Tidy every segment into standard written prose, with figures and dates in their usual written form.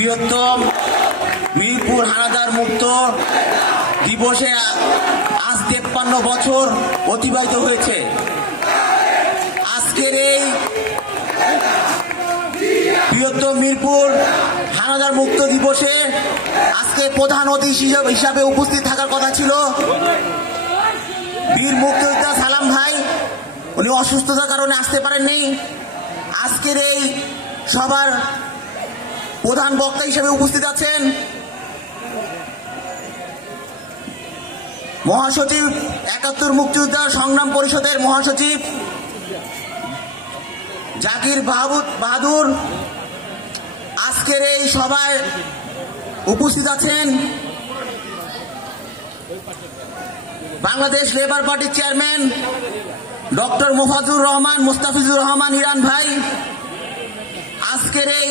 বৃহত্তম মিরপুর হানাদার মুক্ত দিবসে আজ 53 বছর অতিবাহিত হয়েছে। আজকের এই বৃহত্তম মিরপুর হানাদার মুক্ত দিবসে আজকে প্রধান অতিথি হিসাবে উপস্থিত থাকার কথা ছিল বীর মুক্তিযোদ্ধা সালাম ভাই। উনি অসুস্থতার কারণে আসতে পারেননি। আজকের এই সবার প্রধান বক্তা হিসেবে উপস্থিত আছেন মহাসচিব ৭১ মুক্তিযোদ্ধা সংগ্রাম পরিষদের মহাসচিব জাকির বাহাদুর। আজকের এই সভায় উপস্থিত আছেন বাংলাদেশ লেবার পার্টির chairman doctor Mustafizur Rahman Iran ভাই। আজকের এই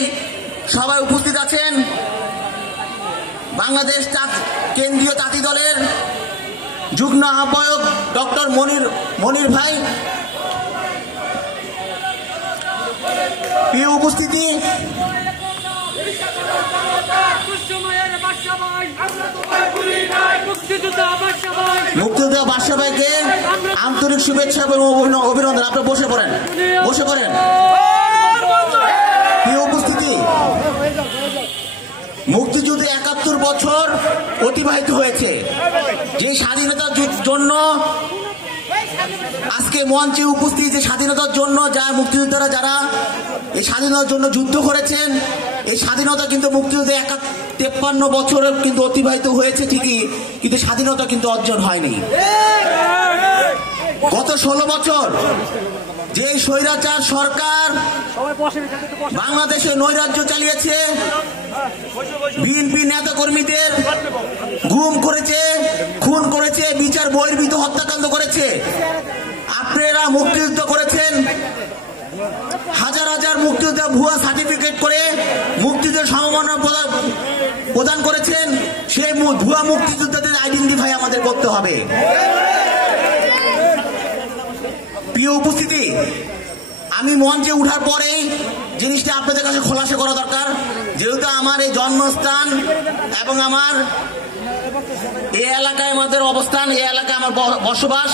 সভায় উপস্থিত আছেন বাংলাদেশ কেন্দ্রীয় তাঁতি দলের যুগ্ম আহ্বায়ক ডক্টর মনির ভাই। প্রিয় উপস্থিতি, মুক্তিযোদ্ধা বাদশা ভাইকে আন্তরিক শুভেচ্ছা এবং অভিনন্দন। আপনি বসে পড়েন। প্রিয় উপস্থিতি, মুক্তিযুদ্ধে ৭১ বছর অতিবাহিত হয়েছে। যে স্বাধীনতার জন্য আজকে মঞ্চে উপস্থিত, যে স্বাধীনতার জন্য মুক্তিযোদ্ধারা যারা এই স্বাধীনতার জন্য যুদ্ধ করেছেন, এই স্বাধীনতা কিন্তু মুক্তিযুদ্ধে 53 বছর কিন্তু অতিবাহিত হয়েছে ঠিকই, কিন্তু স্বাধীনতা কিন্তু অর্জন হয়নি। গত 16 বছর যে স্বৈরাচার সরকার বাংলাদেশে নৈরাজ্য চালিয়েছে, বিএনপি নেতা কর্মীদের গুম করেছে, খুন করেছে, বিচার বহির্ভূত হত্যাকাণ্ড করেছে। আপনারা মুক্তিযুদ্ধ করেছেন, হাজার হাজার মুক্তিযোদ্ধা ভুয়া সার্টিফিকেট করে মুক্তিযুদ্ধের সম্মাননা প্রদান করেছেন। সেই ভুয়া মুক্তিযোদ্ধাদের আইডেন্টিফাই আমাদের করতে হবে। প্রিয় উপস্থিতি, আমি মঞ্চে উঠার পরে জিনিসটা আপনাদের কাছে খোলাসা করা দরকার। যেহেতু আমার এই জন্মস্থান এবং আমার এই এলাকায় আমাদের অবস্থান, এই এলাকায় আমার বসবাস,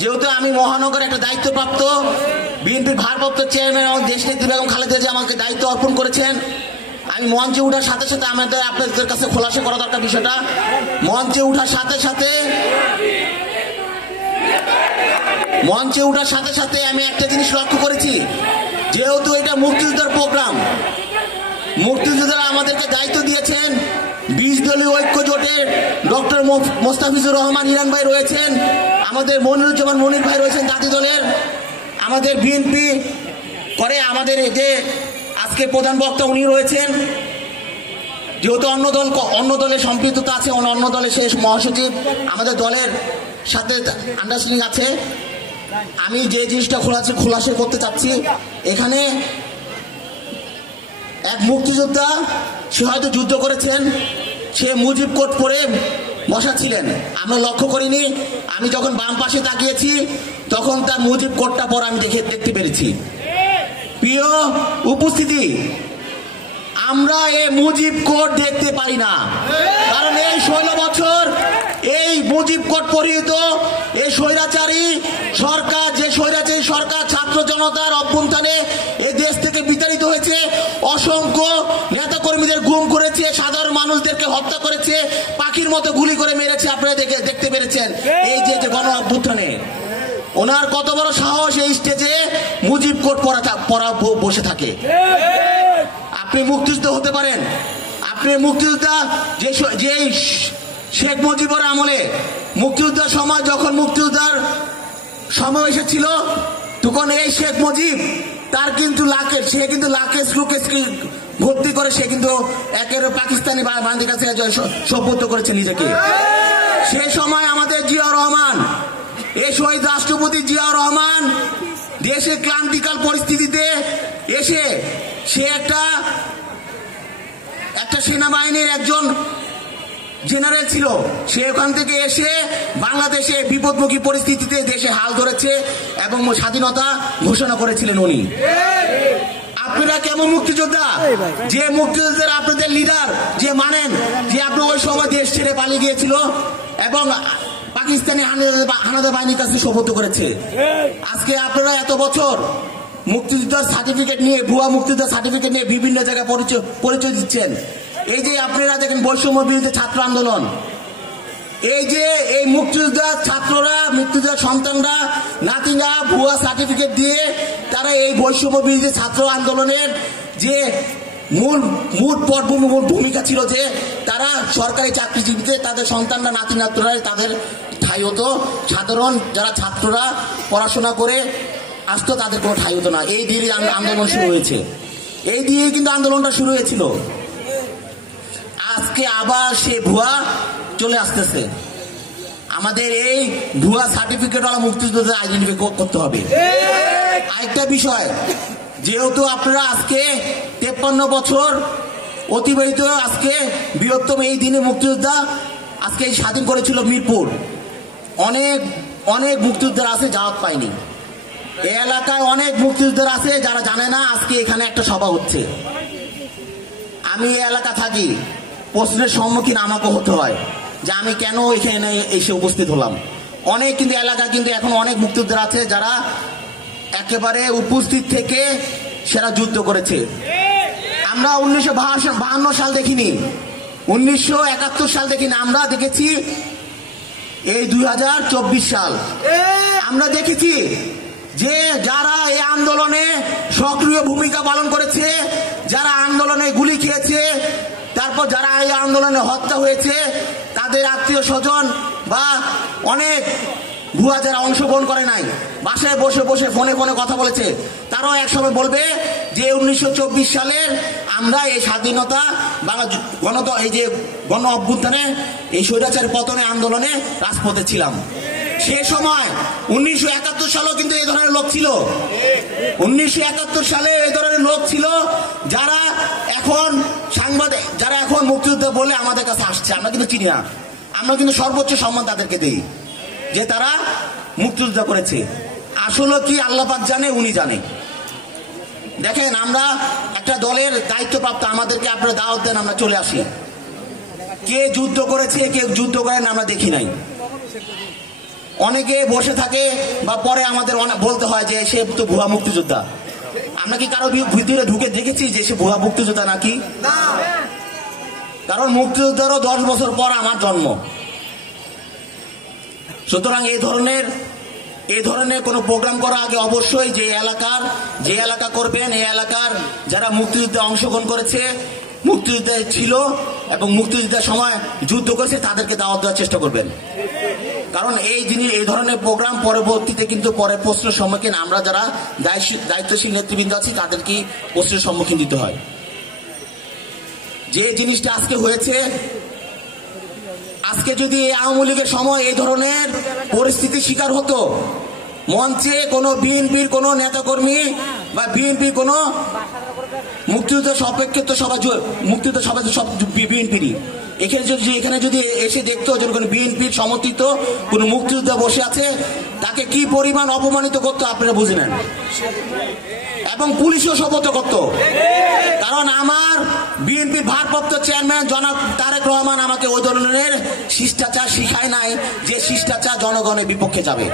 যেহেতু আমি মহানগর একটা দায়িত্বপ্রাপ্ত বিএনপির ভারপ্রাপ্ত চেয়ারম্যান এবং দেশনেত্রী বেগম খালেদা জিয়া আমাকে দায়িত্ব অর্পণ করেছেন, আমি মঞ্চে উঠার সাথে সাথে আপনাদের কাছে খোলাসা করা দরকার বিষয়টা। মঞ্চে উঠার সাথে সাথে আমি একটা জিনিস লক্ষ্য করেছি, যেহেতু এটা মুক্তিযুদ্ধের প্রোগ্রাম, মুক্তিযোদ্ধারা আমাদেরকে দায়িত্ব দিয়েছেন। 20 দলীয় ঐক্য জোটের ডক্টর মুস্তাফিজুর রহমান ইরান ভাই রয়েছেন, আমাদের মনির ভাই রয়েছেন তাঁতি দলের, আমাদের বিএনপি করে আমাদের যে আজকে প্রধান বক্তা উনি রয়েছেন। যেহেতু অন্য দলের সম্পৃক্ততা আছে, অন্য দলের শেষ মহাসচিব আমাদের দলের সাথে আন্ডারস্ট্যান্ডিং আছে। আমি যে জিনিসটা খোলাসা করতে চাচ্ছি, এখানে এক মুক্তিযোদ্ধা, সে হয়তো যুদ্ধ করেছেন, সে মুজিব কোট পরে বসা ছিলেন, আমরা লক্ষ্য করিনি। আমি যখন বাম পাশে তাকিয়েছি তখন তার মুজিব কোটটা পরে আমি দেখতে পেরেছি। প্রিয় উপস্থিতি, আমরা এই মুজিব কোট দেখতে পাই না, কারণ এই 16 বছর এই মুজিব কোট পরিহিত এই স্বৈরাচারী সরকার, যে স্বৈরাচারী সরকার ছাত্র জনতার অভ্যুত্থানে এই দেশ থেকে বিতাড়িত হয়েছে, অসংখ্য নেতা কর্মীদের গুম করেছে, সাধারণ মানুষদেরকে হত্যা করেছে, পাখির মতো গুলি করে মেরেছে। আপনারা দেখতে পেরেছেন এই যে গণ অভ্যুত্থানে ওনার কত বড় সাহস, এই স্টেজে মুজিব কোট পরা বসে থাকে। আপনি মুক্তিযোদ্ধা হতে পারেন, আপনি মুক্তিযোদ্ধা যে শেখ মুজিবুর আমলে মুক্তিযোদ্ধার সময়, যখন মুক্তিযোদ্ধার সময় এসেছিল তখন এই শেখ মুজিব তার কিন্তু সে কিন্তু লাকেশ ভর্তি করে সে কিন্তু একেবারে পাকিস্তানি বাহিনীর কাছে সভ্যত করেছে নিজেকে। সে সময় আমাদের জিয়াউর রহমান, এই শহীদ রাষ্ট্রপতি জিয়াউর রহমান দেশে ক্লান্তিকাল পরিস্থিতিতে এসে সে একটা সেনাবাহিনীর একজন জেনারেল ছিল, সে ওখান থেকে এসে বাংলাদেশে বিপদমুখী পরিস্থিতিতে দেশে হাল ধরেছে এবং স্বাধীনতা ঘোষণা করেছিলেন উনি। আপনারা কেমন মুক্তিযোদ্ধা? যে মুক্তিযোদ্ধার আপনাদের লিডার যে মানেন যে আপনি ওই সময় দেশ ছেড়ে পালিয়ে গিয়েছিল এবং পাকিস্তানি হানাদার বাহিনীর কাছে সোপর্দ করেছে। আজকে আপনারা এত বছর মুক্তিযোদ্ধার সার্টিফিকেট নিয়ে, ভুয়া মুক্তিযোদ্ধার সার্টিফিকেট নিয়ে বিভিন্ন জায়গায় পরিচয় দিচ্ছেন। এই যে আপনারা দেখেন বৈষম্য বিরোধী ছাত্র আন্দোলন, এই যে এই মুক্তিযোদ্ধার ছাত্ররা, মুক্তিযোদ্ধার সন্তানরা, নাতিরা ভুয়া সার্টিফিকেট দিয়ে তারা এই বৈষম্য বিরোধী ছাত্র আন্দোলনের যে মূল ভূমিকা ছিল যে তারা সরকারি চাকরিজীবীতে তাদের সন্তানরা, নাতি নাতরা তাদের ঠাঁই হতো, সাধারণ যারা ছাত্ররা পড়াশোনা করে আসতো তাদের কোনো ঠাঁই হতো না। এই দিয়ে আন্দোলন শুরু হয়েছে, এই দিয়ে কিন্তু আন্দোলনটা শুরু হয়েছিল। আজকে আবার সে ভুয়া চলে আসতেছে। আমাদের এই ভুয়া সার্টিফিকেটওয়ালা মুক্তিযোদ্ধা আইডেন্টিফাই করতে হবে। আরেকটা বিষয়, যেহেতু আপনারা আজকে 53 বছর অতিবাহিত, আজকে বৃহত্তম এই দিনে মুক্তিযোদ্ধা আজকে স্বাধীন করেছিল মিরপুর। অনেক অনেক মুক্তিযোদ্ধারা আছে জাওয়াত পায়নি। এই এলাকায় অনেক মুক্তিযোদ্ধারা আছে যারা জানে না আজকে এখানে একটা সভা হচ্ছে। আমি এই এলাকা থাকি, প্রশ্নের সম্মুখীন আমাকে হতে হয় যে আমি কেন এখানে এসে উপস্থিত হলাম। অনেক কিন্তু এলাকা কিন্তু এখন অনেক মুক্তিযোদ্ধা আছে যারা একেবারে উপস্থিত থেকে সেরা যুদ্ধ করেছে। আমরা 1952 সাল দেখিনি, 1971 সাল দেখিনি, আমরা দেখেছি এই 2024 সাল। আমরা দেখেছি যে যারা এই আন্দোলনে সক্রিয় ভূমিকা পালন করেছে, যারা আন্দোলনে গুলি খেয়েছে, তারপর যারা এই আন্দোলনে হত্যা হয়েছে, তাদের আত্মীয় স্বজন বা অনেক ভুয়া যারা অংশগ্রহণ করে নাই, বাসায় বসে বসে ফোনে ফোনে কথা বলেছে, তারাও একসময় বলবে যে 1924 সালের আমরা এই স্বাধীনতা বাংলা এই যে গণ অভ্যুত্থানে এই স্বৈরাচারের পতনে আন্দোলনে রাজপথে ছিলাম। সে সময় 1971 সালেও কিন্তু এই ধরনের লোক ছিল। 1971 সালে এই ধরনের লোক ছিল যারা এখন সাংবাদিক, যারা এখন মুক্তিযোদ্ধা বলে আমাদের কাছে আসছে। আমরা কিন্তু চিনি না, আমরা কিন্তু সর্বোচ্চ সম্মান তাদেরকে দেই যে তারা মুক্তিযোদ্ধা করেছে। আসলে কি আল্লাহ পাক জানে, উনি জানে। দেখেন, আমরা একটা দলের দায়িত্বপ্রাপ্ত, আমাদেরকে আপনারা দাওয়াত দেন, আমরা চলে আসি। কে যুদ্ধ করেছে কে যুদ্ধ করেন আমরা দেখি নাই। অনেকে বসে থাকে বা পরে আমাদের বলতে হয় যে সে তো ভুয়া মুক্তিযোদ্ধা। আমরা কি কারো ভিতরে ঢুকে দেখেছি যে সে ভুয়া মুক্তিযোদ্ধা নাকি? কারণ মুক্তিযোদ্ধারও 10 বছর পর আমার জন্ম। সুতরাং এই ধরনের কোনো প্রোগ্রাম করা আগে অবশ্যই যে এলাকা করবেন, এই এলাকার যারা মুক্তিযুদ্ধে অংশগ্রহণ করেছে, মুক্তিযুদ্ধে ছিল এবং মুক্তিযুদ্ধের সময় যুদ্ধ করেছে, তাদেরকে দাওয়াত দেওয়ার চেষ্টা করবেন। কারণ এই ধরনের প্রোগ্রাম পরবর্তীতে কিন্তু পরে প্রশ্নের সম্মুখীন আমরা যারা দায়িত্বশীল নেতৃবৃন্দ আছি তাদেরকে প্রশ্নের সম্মুখীন দিতে হয়। যে জিনিসটা আজকে হয়েছে, আজকে যদি আওয়ামী লীগের সময় এই ধরনের পরিস্থিতির শিকার হতো, মঞ্চে কোনো বিএনপির কোনো নেতাকর্মী বা বিএনপির কোনো মুক্তিযুদ্ধ সপেক্ষিত সবাই, মুক্তিযুদ্ধ সবাই সব বিএনপিরই, এখানে যদি এসে দেখতো যে কোনো বিএনপির সমর্থিত কোনো মুক্তিযোদ্ধা বসে আছে, তাকে কি পরিমাণ অপমানিত করতো আপনারা বুঝে নেন। এবং পুলিশও শপথ করত। কারণ আমার বিএনপির ভারপ্রাপ্ত চেয়ারম্যান জনাব তারেক রহমান আমাকে ওই ধরনের শিষ্টাচার শিখায় নাই যে শিষ্টাচার জনগণের বিপক্ষে যাবে।